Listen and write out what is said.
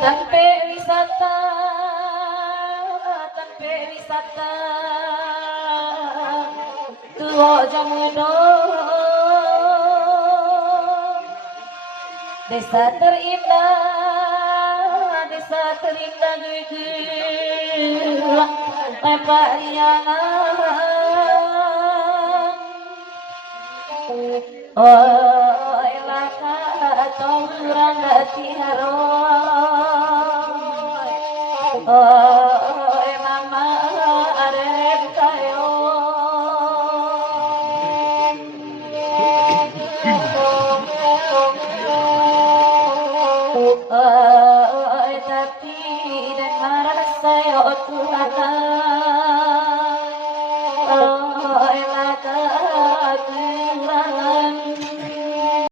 Tempe wisata, tempe wisata, tua jamudo, desa terindah, desa terindah gila, lepariangan. Oh.